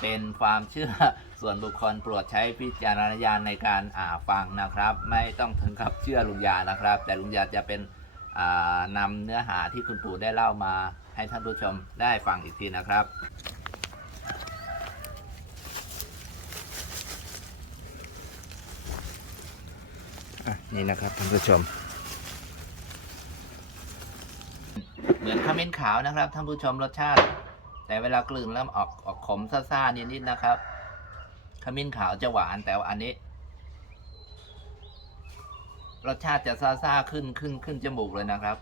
เป็นความเชื่อส่วนบุคคลโปรดใช้วิจารณญาณในการอ่าฟังนะครับ ไม่ต้องถึงกับเชื่อลุงยานะครับ แต่ลุงยาจะเป็นอ่านำเนื้อหาที่คุณปู่ได้เล่ามาให้ท่านผู้ชมได้ฟังอีกทีนะครับ อะนี่นะครับท่านผู้ชม เหมือนขมิ้นขาวนะครับท่านผู้ชมรสชาติ แต่เวลากลืนแล้วออกออกขมซ่าๆนิดๆนะครับ ขมิ้นขาวจะหวานแต่ว่าอันนี้ รสชาติจะซ่าๆขึ้นขึ้นขึ้นจมูกเลยนะครับ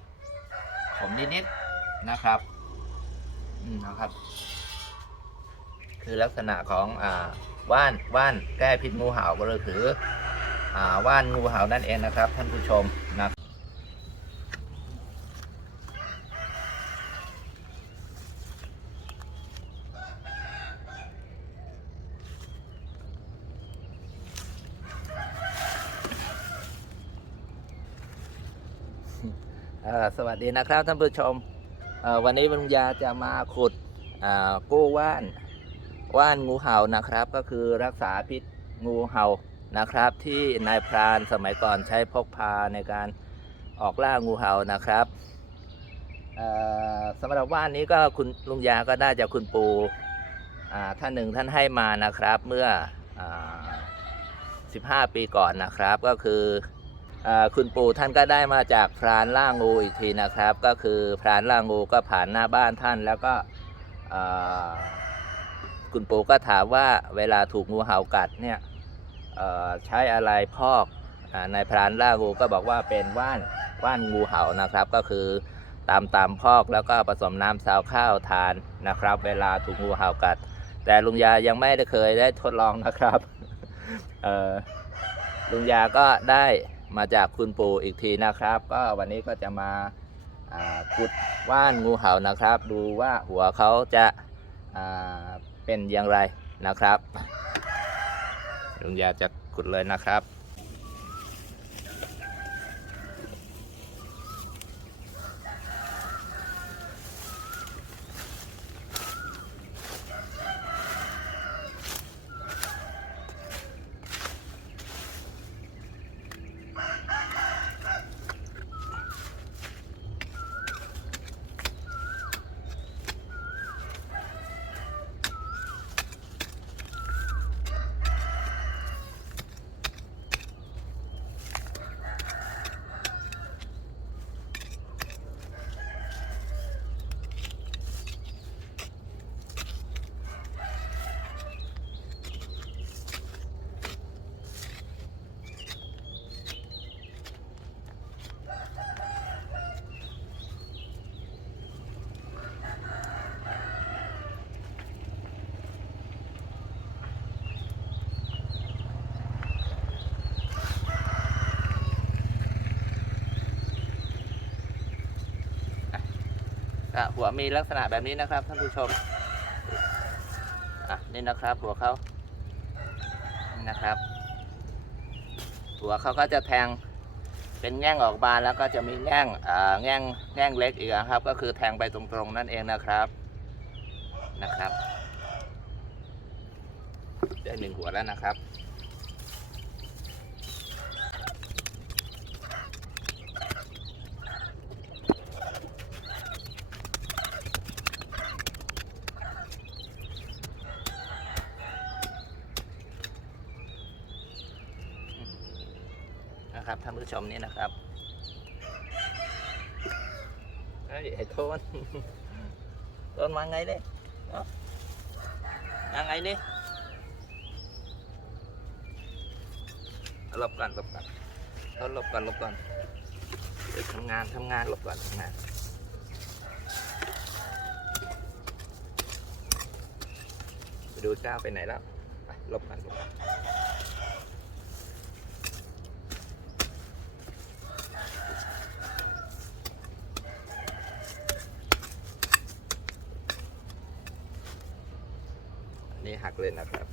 ขมนิดๆนะครับ อืมนะครับ คือลักษณะของอ่าว่านว่านแก้พิษงูเห่าก็เลยถืออ่าว่านงูเห่านั่นเองนะครับ ท่านผู้ชมนะ สวัสดีนะครับท่านผู้ชมวันนี้ลุงยาจะมาขุดกู้ว่านว่านงูเห่านะครับ ก็คือรักษาพิษงูเห่านะครับ ที่นายพรานสมัยก่อนใช้พกพาในการออกล่างูเห่านะครับสำหรับว่านนี้ก็คุณลุงยาก็ได้จากคุณปู่ท่านหนึ่งท่านให้มานะครับเมื่ออ15 ปีก่อนนะครับก็คือ คุณปู่ท่านก็ได้มาจากพรานล่างูอีกทีนะครับ ก็คือพรานล่างูก็ผ่านหน้าบ้านท่านแล้วก็คุณปู่ก็ถามว่าเวลาถูกงูเห่ากัดเนี่ยใช้อะไรพอกอนายพรานล่างูก็บอกว่าเป็นว่านว่านงูเห่านะครับ ก็คือตามตามพอกแล้วก็ผสมน้ำซาวข้าวทานนะครับ เวลาถูกงูเห่ากัด แต่ลุงยายังไม่ได้เคยได้ทดลองนะครับลุงยาก็ได้ มาจากคุณปู่อีกทีนะครับ ก็วันนี้ก็จะมาขุดว่านงูเห่านะครับ ดูว่าหัวเขาจะาเป็นอย่างไรนะครับลุงยาจะขุดเลยนะครับะหัวมีลักษณะแบบนี้นะครับท่านผู้ชมอะนี่นะครับหัวเขานี่นะครับ หัวเขาก็จะแทงเป็นแง่งออกมานแล้วก็จะมีแง่งอ่าแง่งแง่งเล็กอีกอะครับ ก็คือแทงไปตรงๆนั่นเองนะครับนะครับ ได้หนึ่งหัวแล้วนะครับ นะครับท่านผู้ ชมนี่นะครับเฮ้ไอ้โทนโทนมาไงเนี่ยมาไงเนี่ยหลบก่อนหลบก่อนโทนหลบก่อนหลบก่อนทำงานทำงานหลบก่อนทำงานไปดูเจ้าไปไหนแล้วไปหลบก่อนหลบก่อน อันนี้หัก เลยนะครับ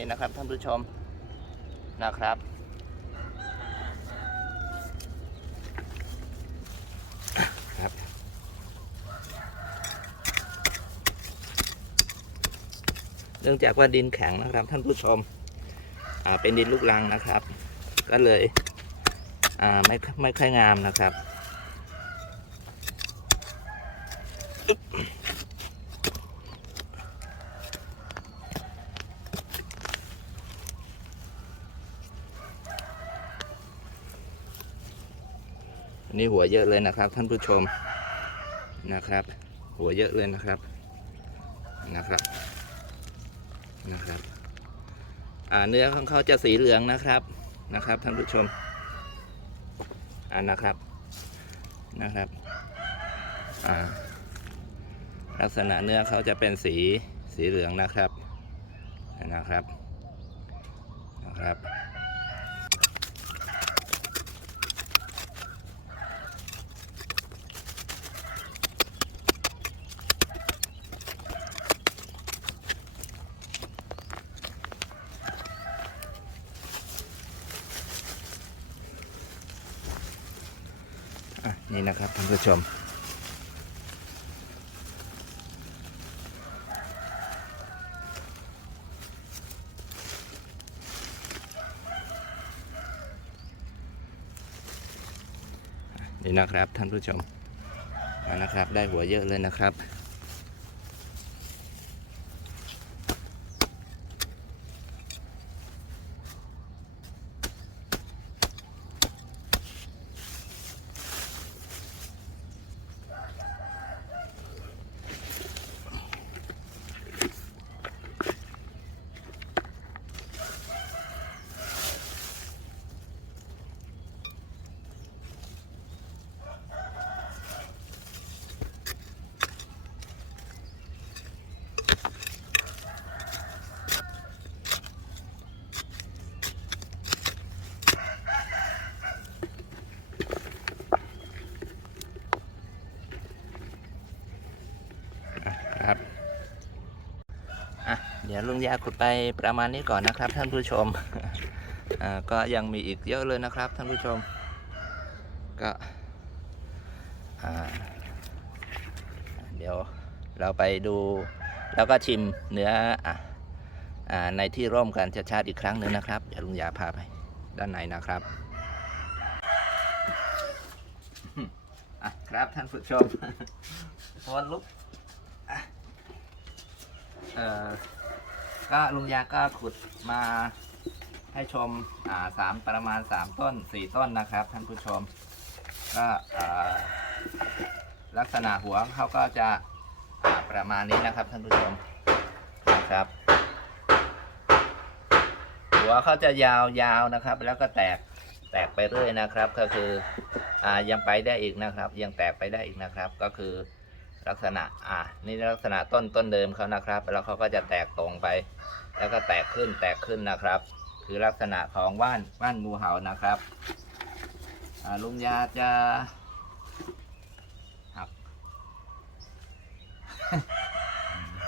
อ นะครับท่านผู้ชมนะครับ ครับเนื่องจากว่าดินแข็งนะครับท่านผู้ชมเป็นดินลูกรังนะครับ ก็เลยไม่ไม่ค่อยงามนะครับ นี้หัวเยอะเลยนะครับ ท่านผู้ชมนะครับ หัวเยอะเลยนะครับนะครับนะครับอ่าเนื้อของเขาจะสีเหลืองนะครับนะครับ ท่านผู้ชมอ่านะครับนะครับอ่าลักษณะเนื้อเขาจะเป็นสีสีเหลืองนะครับนะครับนะครับ นี่นะครับท่านผู้ชม นี่นะครับท่านผู้ชมนะครับได้หัวเยอะเลยนะครับ ดี๋ยวลุงยาขุดไปประมาณนี้ก่อนนะครับ ท่านผู้ชมก็ยังมีอีกเยอะเลยนะครับ ท่านผู้ชม ก็เดี๋ยวเราไปดูแล้วก็ชิมเนื้ออในที่ร่มกันชัดๆอีกครั้งหนึ่งนะครับ เดี๋ยวลุงยาพาไปด้านในนะครับครับท่านผู้ชมพอลุกเอ่อ ก็ลุงยาก็ขุดมาให้ชมอ่าสามประมาณสามต้นสี่ต้นนะครับ ท่านผู้ชม ก็ลักษณะหัวเขาก็จะประมาณนี้นะครับ ท่านผู้ชมนะครับ หัวเขาจะยาวยาวนะครับ แล้วก็แตกแตกไปเรื่อยนะครับ ก็คืออ่ายังไปได้อีกนะครับ ยังแตกไปได้อีกนะครับ ก็คือ ลักษณะอ่านี่ลักษณะต้นต้นเดิมเขานะครับ แล้วเขาก็จะแตกตรงไป แล้วก็แตกขึ้นแตกขึ้นนะครับ คือลักษณะของว่านว่านงูเห่านะครับลุงยาจะหัก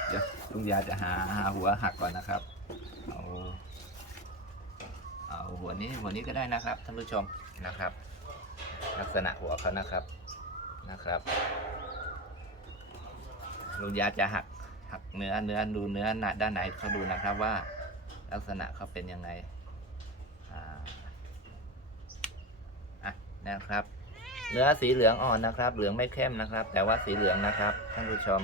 เดี๋ยวลุงยาจะหาหาหัวหักก่อนนะครับเอาเอาหัวนี้หัวนี้ก็ได้นะครับท่านผู้ชมนะครับ ลักษณะหัวเขานะครับนะครับ ลุงยาจะหักหักเนื้อเนื้อดูเนื้อหนาด้านไหนเขาดูนะครับว่าลักษณะเขาเป็นยังไงอ่าอะนะครับ เนื้อสีเหลืองอ่อนนะครับ เหลืองไม่เข้มนะครับ แต่ว่าสีเหลืองนะครับท่านผู้ชม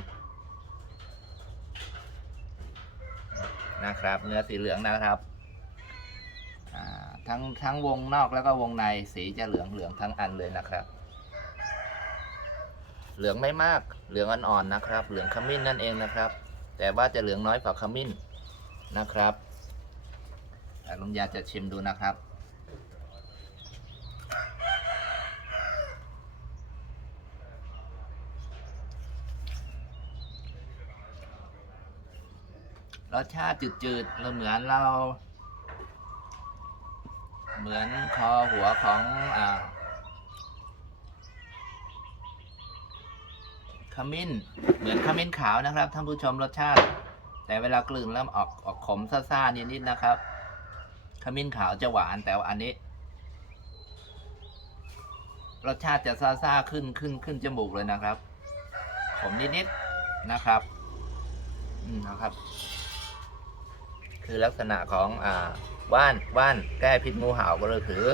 นะครับ เนื้อสีเหลืองนะครับทั้งทั้งวงนอกแล้วก็วงในสีจะเหลืองเหลืองทั้งอันเลยนะครับ เหลืองไม่มาก เหลืองอ่อนๆนะครับ เหลืองขมิ้นนั่นเองนะครับ แต่ว่าจะเหลืองน้อยกว่าขมิ้นนะครับลุงยาจะชิมดูนะครับ รสชาติจืดๆเราเหมือนเรา เหมือนคอหัวของอ่า มิ้น เหมือนขมิ้นขาวนะครับท่านผู้ชมรสชาติ แต่เวลากลืนแล้วออกออกขมซ่าๆนิดๆนะครับ ขมิ้นขาวจะหวานแต่ว่าอันนี้ รสชาติจะซ่าๆขึ้นขึ้นขึ้นจมูกเลยนะครับ ขมนิดๆนะครับอืมนะครับ คือลักษณะของอ่าว่านว่านแก้พิษงูเห่าก็เลยคือ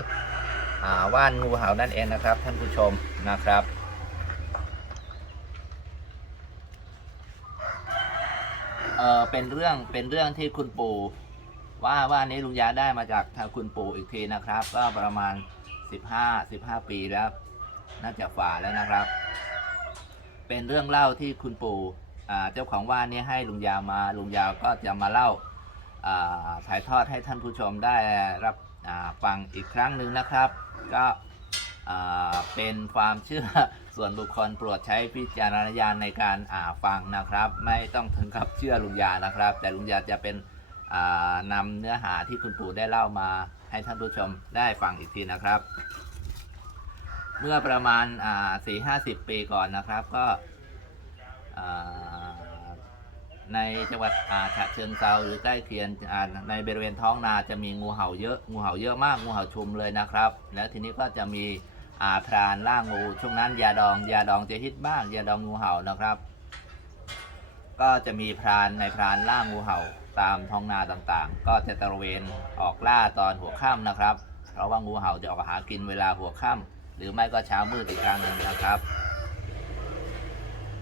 อ่าว่านงูเห่านั่นเองนะครับ ท่านผู้ชมนะครับ เออเป็นเรื่องเป็นเรื่องที่คุณปู่ว่าว่านี้ลุงยาได้มาจากทางคุณปู่อีกทีนะครับ ก็ประมาณ 15 15 ปีแล้ว น่าจะฝ่าแล้วนะครับ เป็นเรื่องเล่าที่คุณปู่เจ้าของว่านี้ให้ลุงยามาลุงยาก็จะมาเล่าถ่ายทอดให้ท่านผู้ชมได้รับฟังอีกครั้งหนึ่งนะครับ ก็ เป็นความเชื่อส่วนบุคคลโปรดใช้วิจารณญาณในการอ่าฟังนะครับ ไม่ต้องถึงกับเชื่อลุงยานะครับ แต่ลุงยาจะเป็นอ่านำเนื้อหาที่คุณปู่ได้เล่ามาให้ท่านผู้ชมได้ฟังอีกทีนะครับ เมื่อประมาณสี่ห้าสิบปีก่อนนะครับก็ในจังหวัดฉะเชิงเซาหรือใกล้เคียงในบริเวณท้องนาจะมีงูเห่าเยอะงูเห่าเยอะมากงูเห่าชุมเลยนะครับ แล้วทีนี้ก็จะมี อาพรานล่างูช่วงนั้นยาดองยาดองเจฮิตบ้างยาดองงูเห่านะครับ ก็จะมีพรานในพรานล่างูเห่าตามท้องนาต่างๆ ก็จะตระเวนออกล่าตอนหัวค่ำนะครับ เพราะว่างูเห่าจะออกหากินเวลาหัวค่ำหรือไม่ก็เช้ามืดอีกครั้งหนึ่งนะครับ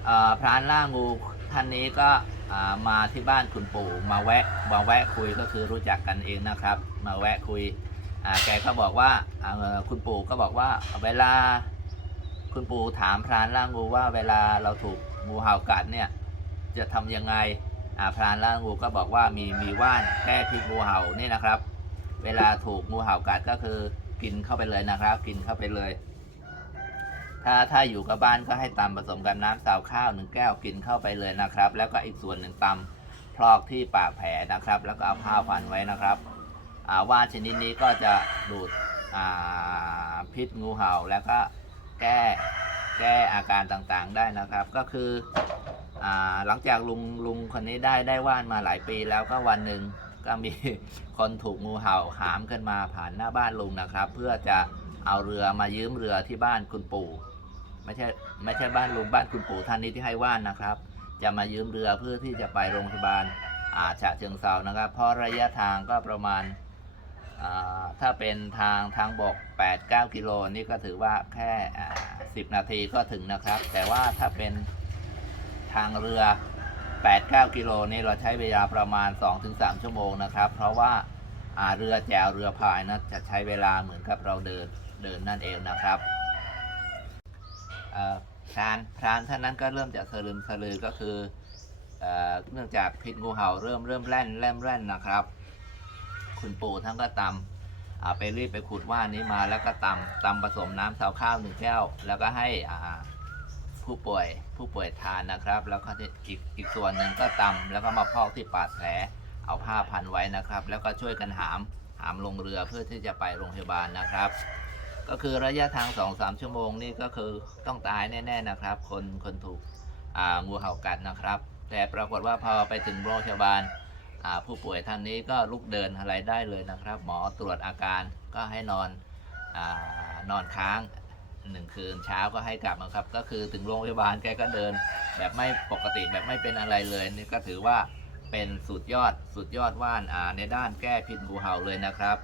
อ่าพรานล่างูท่านนี้ก็มาที่บ้านคุณปู่มาแวะมาแวะคุยก็คือรู้จักกันเองนะครับ มาแวะคุย แกก็บอกว่าคุณปู่ก็บอกว่าเวลาคุณปู่ถามพรานล่างูว่าเวลาเราถูกงูเห่ากัดเนี่ยจะทำยังไงพรานล่างูก็บอกว่ามีมีว่านแก้พิษงูเห่านี่นะครับ เวลาถูกงูเห่ากัดก็คือกินเข้าไปเลยนะครับ กินเข้าไปเลย ถ้าถ้าอยู่กับบ้านก็ให้ตำผสมกับน้ำสาวข้าวหนึ่งแก้วกินเข้าไปเลยนะครับ แล้วก็อีกส่วนหนึ่งตำพลอกที่ปากแผลนะครับ แล้วก็เอาผ้าพันไว้นะครับ ว่านชนิดนี้ก็จะดูดพิษงูเห่าแล้วก็แก้แก้อาการต่างๆได้นะครับ ก็คืออหลังจากลุงลุงคนนี้ได้ได้ว่านมาหลายปีแล้วก็วันหนึ่งก็มีคนถูกงูเห่าหามขึ้นมาผ่านหน้าบ้านลุงนะครับ เพื่อจะเอาเรือมายืมเรือที่บ้านคุณปู่ไม่ใช่ไม่ใช่บ้านลุงบ้านคุณปู่ท่านนี้ที่ให้ว่านนะครับ จะมายืมเรือเพื่อที่จะไปโรงพยาบาลอาฉะเชิงเซานะครับ เพราะระยะทางก็ประมาณ ถ้าเป็นทางทางบก 8-9 กิโลนี่ก็ถือว่าแค่ 10 นาทีก็ถึงนะครับ แต่ว่าถ้าเป็นทางเรือ 8-9 กิโลนี่เราใช้เวลาประมาณ 2-3 ชั่วโมงนะครับ เพราะว่าเรือแจวเรือพายนะจะใช้เวลาเหมือนกับเราเดินเดินนั่นเองนะครับพรานพรานท่านนั้นก็เริ่มจะสลืมสลือก็คือเอ่อเนื่องจากพิษงูเห่าเริ่มเริ่มแล่นแล่มแล่นนะครับ คุณปู่ท่านก็ตำไปรีบไปขุดว่านนี้มาแล้วก็ตำตำผสมน้ำสาวข้าวหนึ่งแก้ว แล้วก็ให้ผู้ป่วยผู้ป่วยทานนะครับ แล้วก็อีกอีกส่วนหนึ่งก็ตำแล้วก็มาพอกที่ปาดแผลเอาผ้าพันไว้นะครับ แล้วก็ช่วยกันหามหามลงเรือเพื่อที่จะไปโรงพยาบาลนะครับ ก็คือระยะทาง 2-3 ชั่วโมงนี่ก็คือต้องตายแน่ ๆนะครับ คนคนถูกงูเห่ากัดนะครับ แต่ปรากฏว่าพอไปถึงโรงพยาบาล ผู้ป่วยท่านนี้ก็ลุกเดินอะไรได้เลยนะครับ หมอตรวจอาการก็ให้นอนอนอนค้างหนึ่งคืนเช้าก็ให้กลับมาครับ ก็คือถึงโรงพยาบาลแกก็เดิน แบบไม่ปกติแบบไม่เป็นอะไรเลยนี่ก็ถือว่าเป็นสุดยอดสุดยอดว่านอ่าในด้านแก้พิษงูเห่าเลยนะครับ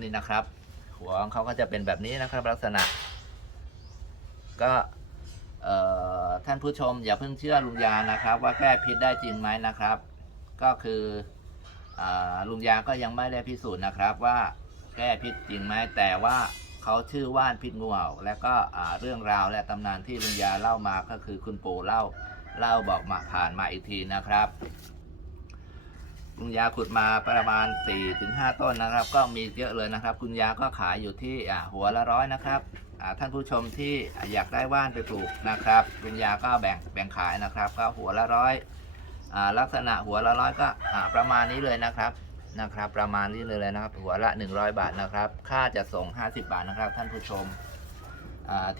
นี่นะครับ หัวของเขาก็จะเป็นแบบนี้นะครับลักษณะ ก็ท่านผู้ชมอย่าเพิ่งเชื่อลุงยานะครับ ว่าแก้พิษได้จริงไหมนะครับ ก็คืออลุงยาก็ยังไม่ได้พิสูจน์นะครับว่าแก้พิษจริงไหมแต่ว่าเขาชื่อว่านพิษงูเห่าและก็เรื่องราวและตำนานที่ลุงยาเล่ามาก็คือคุณปู่เล่าเล่าบอกมาผ่านมาอีกทีนะครับลุงยาขุดมาประมาณ 4-5 ต้นนะครับ ก็มีเยอะเลยนะครับ คุณยาก็ขายอยู่ที่หัวละร้อยนะครับท่านผู้ชมที่อยากได้ว่านไปปลูกนะครับลุงยาก็แบ่งแบ่งขายนะครับ ก็หัวละร้อย ลักษณะหัวละร้อยก็ประมาณนี้เลยนะครับนะครับ ประมาณนี้เลยนะครับ หัวละ 100 บาทนะครับ ค่าจะส่ง 50 บาทนะครับ ท่านผู้ชม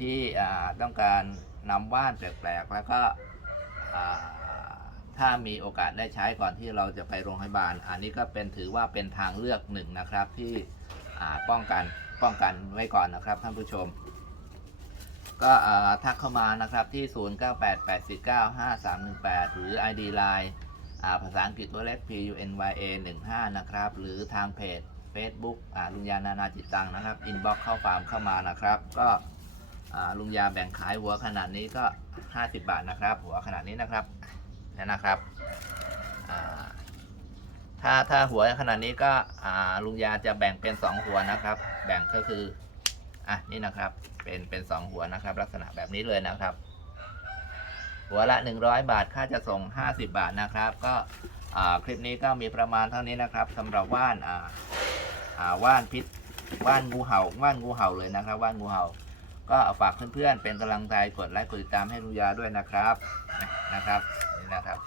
ที่ต้องการนำว่านแปลกๆแล้วก็ถ้ามีโอกาสได้ใช้ก่อนที่เราจะไปโรงพยาบาล อันนี้ก็เป็นถือว่าเป็นทางเลือกหนึ่งนะครับที่ป้องกันป้องกันไว้ก่อนนะครับท่านผู้ชม ก็ทักเข้ามานะครับที่ 0988495318 หรือ ID Line อภาษาอังกฤษตัวเล็ก P U N Y A 15นะครับ หรือทางเพจ Facebook ลุงยานานาจิตตังนะครับ อินบ็อกเข้าฟาร์มเข้ามานะครับ ก็ลุงยาแบ่งขายหัวขนาดนี้ก็ 50 บาทนะครับ หัวขนาดนี้นะครับนี่นะครับถ้าถ้าหัวขนาดนี้ก็ลุงยาจะแบ่งเป็น 2 หัวนะครับ แบ่งก็คือ อะนี่นะครับ เป็นเป็น2หัวนะครับ ลักษณะแบบนี้เลยนะครับ หัวละ 100 บาทค่าจะส่ง 50 บาทนะครับ ก็อ่าคลิปนี้ก็มีประมาณเท่านี้นะครับสำหรับว่านอ่าอ่าว่านพิษว่านงูเห่าว่านงูเห่าเลยนะครับว่านงูเห่า ก็ฝากเพื่อนๆเป็นกำลังใจกดไลค์กดติดตามให้ลุงยาด้วยนะครับนะครับนี่นะครับ